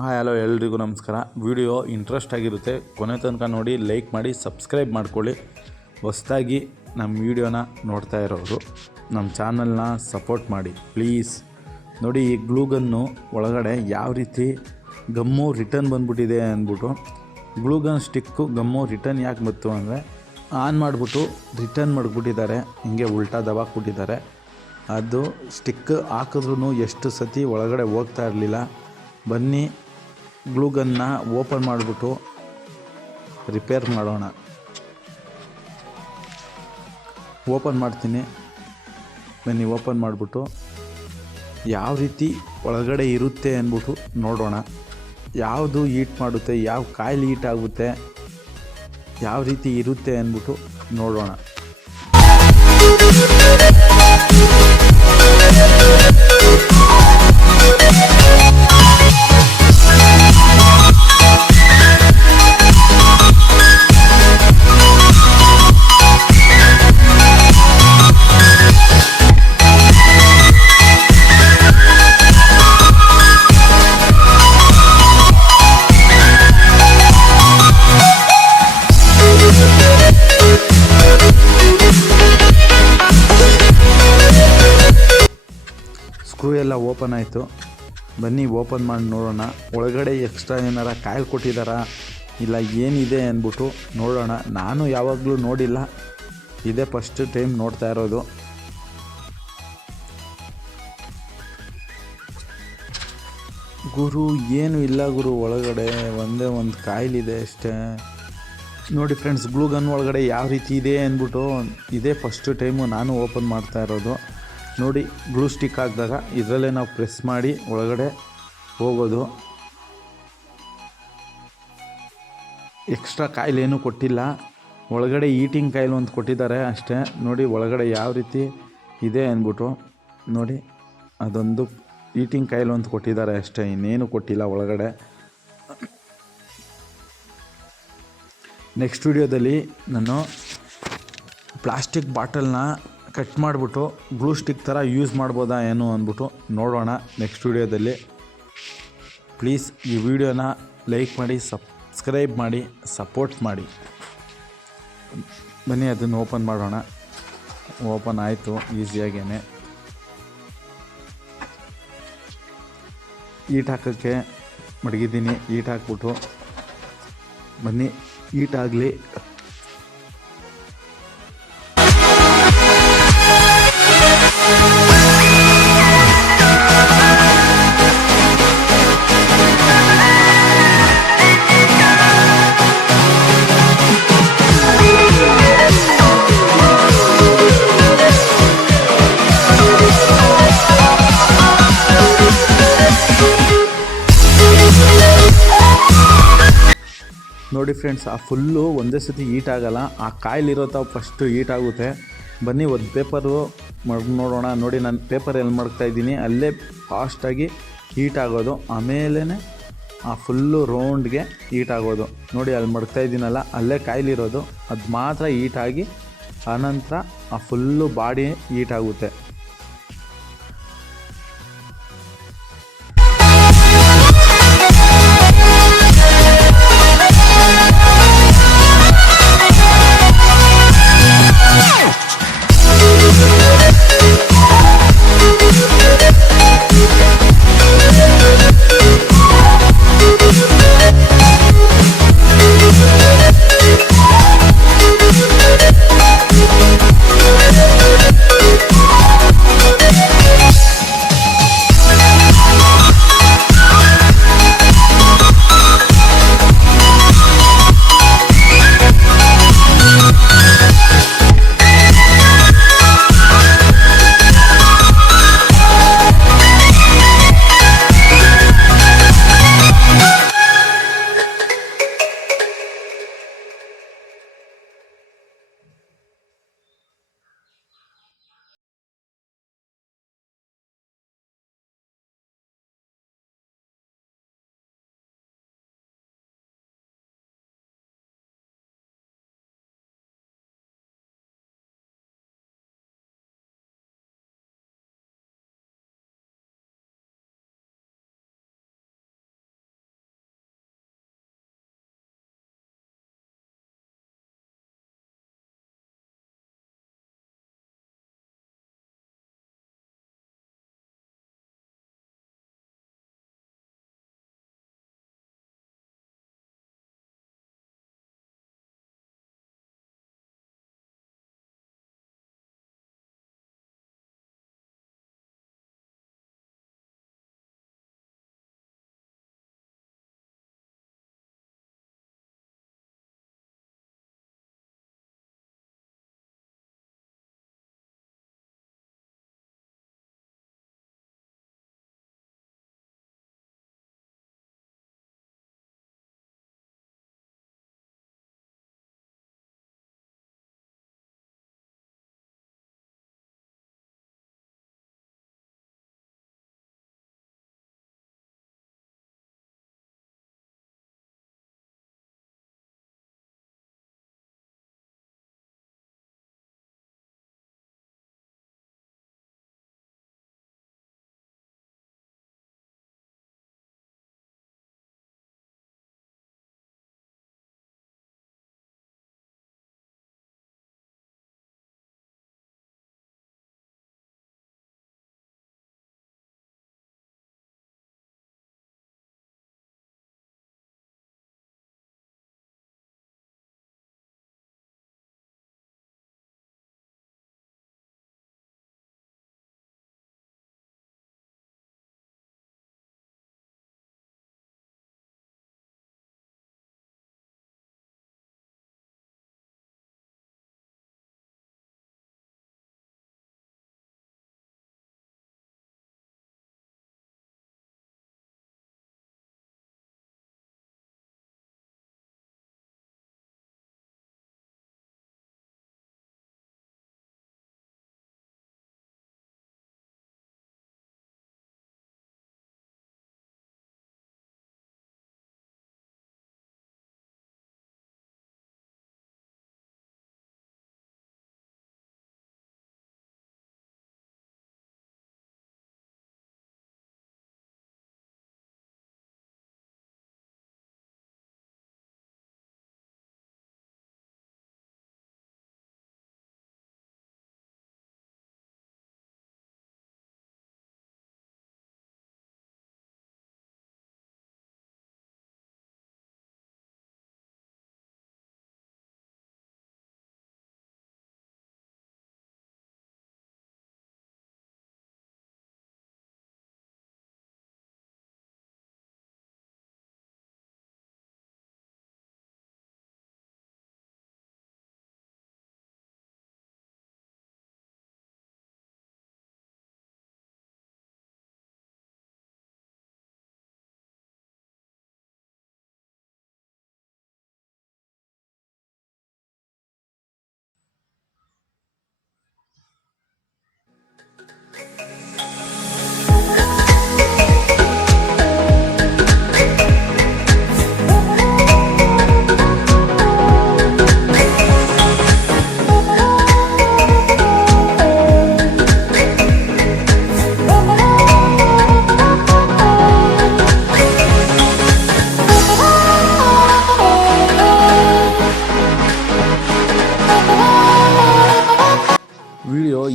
Hi hello ಎಲ್ರಿಗೂ ನಮಸ್ಕಾರ. Video interest ಆಗಿರುತ್ತೆ, ಕೊನೆ ತನಕ ನೋಡಿ, ಲೈಕ್ ಮಾಡಿ, ಸಬ್ಸ್ಕ್ರೈಬ್ ಮಾಡ್ಕೊಳ್ಳಿ. ಹೊಸದಾಗಿ ನಮ್ಮ ವಿಡಿಯೋನ ನೋಡ್ತಾ ಇರೋರು ನಮ್ಮ ಚಾನಲ್ನ ಸಪೋರ್ಟ್ ಮಾಡಿ ಪ್ಲೀಸ್. ನೋಡಿ, ಈ ಗ್ಲೂಗನ್ನು ಒಳಗಡೆ ಯಾವ ರೀತಿ ಗಮ್ಮು ರಿಟರ್ನ್ ಬಂದ್ಬಿಟ್ಟಿದೆ ಅಂದ್ಬಿಟ್ಟು, ಗ್ಲೂಗನ್ ಸ್ಟಿಕ್ಕು ಗಮ್ಮು ರಿಟರ್ನ್ ಯಾಕೆ ಬಂತು ಅಂದರೆ ಆನ್ ಮಾಡಿಬಿಟ್ಟು ರಿಟರ್ನ್ ಮಾಡಿಬಿಟ್ಟಿದ್ದಾರೆ, ಹಿಂಗೆ ಉಲ್ಟಾ ದಬಾಕ್ಬಿಟ್ಟಿದ್ದಾರೆ. ಅದು ಸ್ಟಿಕ್ ಹಾಕಿದ್ರೂ ಎಷ್ಟು ಸತಿ ಒಳಗಡೆ ಹೋಗ್ತಾ ಇರಲಿಲ್ಲ. ಬನ್ನಿ ಗ್ಲೂಗನ್ನ ಓಪನ್ ಮಾಡಿಬಿಟ್ಟು ರಿಪೇರ್ ಮಾಡೋಣ. ಓಪನ್ ಮಾಡ್ತೀನಿ, ಬನ್ನಿ ಓಪನ್ ಮಾಡಿಬಿಟ್ಟು ಯಾವ ರೀತಿ ಒಳಗಡೆ ಇರುತ್ತೆ ಅಂದ್ಬಿಟ್ಟು ನೋಡೋಣ. ಯಾವುದು ಹೀಟ್ ಮಾಡುತ್ತೆ, ಯಾವ ಕಾಯಿಲೆ ಹೀಟ್ ಆಗುತ್ತೆ, ಯಾವ ರೀತಿ ಇರುತ್ತೆ ಅಂದ್ಬಿಟ್ಟು ನೋಡೋಣ. ಸ್ಕ್ರೂ ಎಲ್ಲ ಓಪನ್ ಆಯಿತು, ಬನ್ನಿ ಓಪನ್ ಮಾಡಿ ನೋಡೋಣ. ಒಳಗಡೆ ಎಕ್ಸ್ಟ್ರಾ ಏನಾರ ಕಾಯಿಲ್ ಕೊಟ್ಟಿದ್ದಾರಾ ಇಲ್ಲ ಏನಿದೆ ಅಂದ್ಬಿಟ್ಟು ನೋಡೋಣ. ನಾನು ಯಾವಾಗಲೂ ನೋಡಿಲ್ಲ, ಇದೇ ಫಸ್ಟ್ ಟೈಮ್ ನೋಡ್ತಾ ಇರೋದು. ಗುರು ಏನು ಇಲ್ಲ ಗುರು, ಒಳಗಡೆ ಒಂದೇ ಒಂದು ಕಾಯಿಲಿದೆ ಅಷ್ಟೇ. ನೋಡಿ ಫ್ರೆಂಡ್ಸ್, ಗ್ಲೂಗನ್ ಒಳಗಡೆ ಯಾವ ರೀತಿ ಇದೆ ಅಂದ್ಬಿಟ್ಟು ಇದೇ ಫಸ್ಟ್ ಟೈಮು ನಾನು ಓಪನ್ ಮಾಡ್ತಾ ಇರೋದು. ನೋಡಿ, ಗ್ಲೂ ಸ್ಟಿಕ್ ಹಾಕಿದಾಗ ಇದರಲ್ಲೇ ನಾವು ಪ್ರೆಸ್ ಮಾಡಿ ಒಳಗಡೆ ಹೋಗೋದು. ಎಕ್ಸ್ಟ್ರಾ ಕಾಯಿಲ್ ಏನೂ ಕೊಟ್ಟಿಲ್ಲ, ಒಳಗಡೆ ಈಟಿಂಗ್ ಕಾಯಿಲ್ ಒಂದು ಕೊಟ್ಟಿದ್ದಾರೆ ಅಷ್ಟೇ. ನೋಡಿ ಒಳಗಡೆ ಯಾವ ರೀತಿ ಇದೆ ಅಂದ್ಬಿಟ್ಟು ನೋಡಿ, ಅದೊಂದು ಈಟಿಂಗ್ ಕಾಯಿಲ್ ಒಂದು ಕೊಟ್ಟಿದ್ದಾರೆ ಅಷ್ಟೇ, ಇನ್ನೇನು ಕೊಟ್ಟಿಲ್ಲ ಒಳಗಡೆ. ನೆಕ್ಸ್ಟ್ ವಿಡಿಯೋದಲ್ಲಿ ನಾನು ಪ್ಲಾಸ್ಟಿಕ್ ಬಾಟಲ್ನ ಕಟ್ ಮಾಡಿಬಿಟ್ಟು ಗ್ಲೂ ಸ್ಟಿಕ್ ಥರ ಯೂಸ್ ಮಾಡ್ಬೋದಾ ಏನು ಅಂದ್ಬಿಟ್ಟು ನೋಡೋಣ ನೆಕ್ಸ್ಟ್ ವಿಡಿಯೋದಲ್ಲಿ. ಪ್ಲೀಸ್ ಈ ವಿಡಿಯೋನ ಲೈಕ್ ಮಾಡಿ, ಸಬ್ಸ್ಕ್ರೈಬ್ ಮಾಡಿ, ಸಪೋರ್ಟ್ ಮಾಡಿ. ಬನ್ನಿ ಅದನ್ನು ಓಪನ್ ಮಾಡೋಣ. ಓಪನ್ ಆಯಿತು ಈಸಿಯಾಗೇ. ಈಟ್ ಹಾಕೋಕ್ಕೆ ಮಡಗಿದ್ದೀನಿ, ಈಟ್ ಹಾಕ್ಬಿಟ್ಟು ಬನ್ನಿ ಈಟಾಗಲಿ. ನೋಡಿ ಫ್ರೆಂಡ್ಸ್, ಆ ಫುಲ್ಲು ಒಂದೇ ಸತಿ ಹೀಟ್ ಆಗೋಲ್ಲ, ಆ ಕಾಯಿಲಿರೋ ತಾವು ಫಸ್ಟು ಹೀಟ್ ಆಗುತ್ತೆ. ಬನ್ನಿ ಒಂದು ಪೇಪರು ನೋಡೋಣ. ನೋಡಿ, ನಾನು ಪೇಪರ್ ಎಲ್ಲಿ ಮಾಡ್ತಾಯಿದ್ದೀನಿ ಅಲ್ಲೇ ಫಾಸ್ಟಾಗಿ ಹೀಟ್ ಆಗೋದು, ಆಮೇಲೆ ಆ ಫುಲ್ಲು ರೌಂಡ್ಗೆ ಹೀಟ್ ಆಗೋದು. ನೋಡಿ ಅಲ್ಲಿ ಮಡ್ತಾಯಿದ್ದೀನಲ್ಲ, ಅಲ್ಲೇ ಕಾಯಿಲಿರೋದು, ಅದು ಮಾತ್ರ ಹೀಟಾಗಿ ಆನಂತರ ಆ ಫುಲ್ಲು ಬಾಡಿ ಹೀಟ್ ಆಗುತ್ತೆ.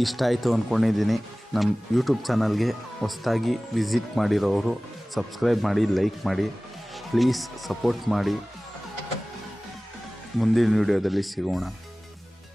ಇಷ್ಟ ಆಯಿತು ಅಂದ್ಕೊಂಡಿದ್ದೀನಿ. ನಮ್ಮ ಯೂಟ್ಯೂಬ್ ಚಾನಲ್ಗೆ ಹೊಸದಾಗಿ ವಿಸಿಟ್ ಮಾಡಿರೋರು ಸಬ್ಸ್ಕ್ರೈಬ್ ಮಾಡಿ, ಲೈಕ್ ಮಾಡಿ, ಪ್ಲೀಸ್ ಸಪೋರ್ಟ್ ಮಾಡಿ. ಮುಂದಿನ ವೀಡಿಯೋದಲ್ಲಿ ಸಿಗೋಣ.